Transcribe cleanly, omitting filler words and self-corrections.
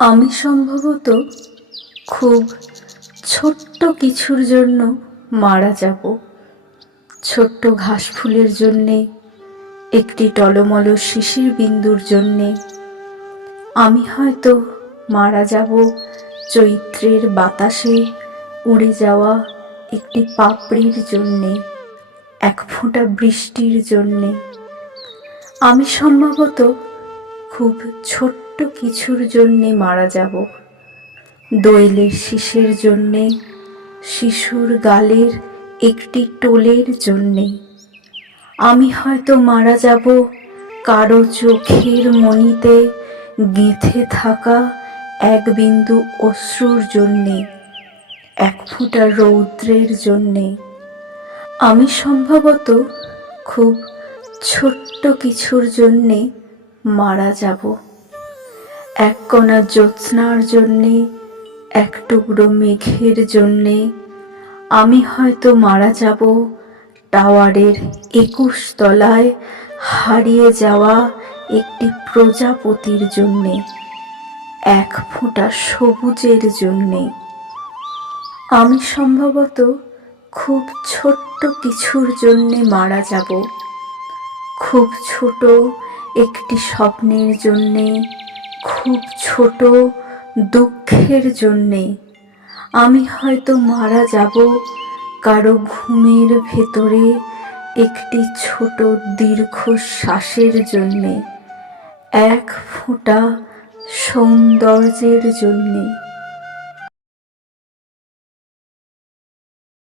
আমি সম্ভবত খুব ছোট্ট কিছুর জন্য মারা যাব। ছোট্ট ঘাস ফুলের জন্যে, একটি টলমল শিশির বিন্দুর জন্যে। আমি হয়তো মারা যাব চৈত্রের বাতাসে উড়ে যাওয়া একটি পাপড়ির জন্যে, এক ফোঁটা বৃষ্টির জন্যে। আমি সম্ভবত খুব ছোট্ট কিছুর জন্যে মারা যাব। দোয়েলের শীষের জন্যে, শিশুর গালের একটি টোলের জন্যে। আমি হয়তো মারা যাব কারো চোখের মণিতে গেঁথে থাকা এক বিন্দু অশ্রুর জন্যে, এক ফোঁটা রৌদ্রের জন্যে। আমি সম্ভবত খুব ছোট্ট কিছুর জন্যে মারা যাব। এক কণা জ্যোৎস্নার জন্যে, এক টুকরো মেঘের জন্যে। আমি হয়তো মারা যাব টাওয়ারের ২১ তলায় হারিয়ে যাওয়া একটি প্রজাপতির জন্যে, এক ফোঁটা সবুজের জন্যে। আমি সম্ভবত খুব ছোট্ট কিছুর জন্যে মারা যাব। খুব ছোট একটি স্বপ্নের জন্যে, খুব ছোট দুঃখের জন্যে। আমি হয়তো মারা যাব কারো ঘুমের ভেতরে একটি ছোট দীর্ঘশ্বাসের জন্যে, এক ফোঁটা সৌন্দর্যের জন্যে।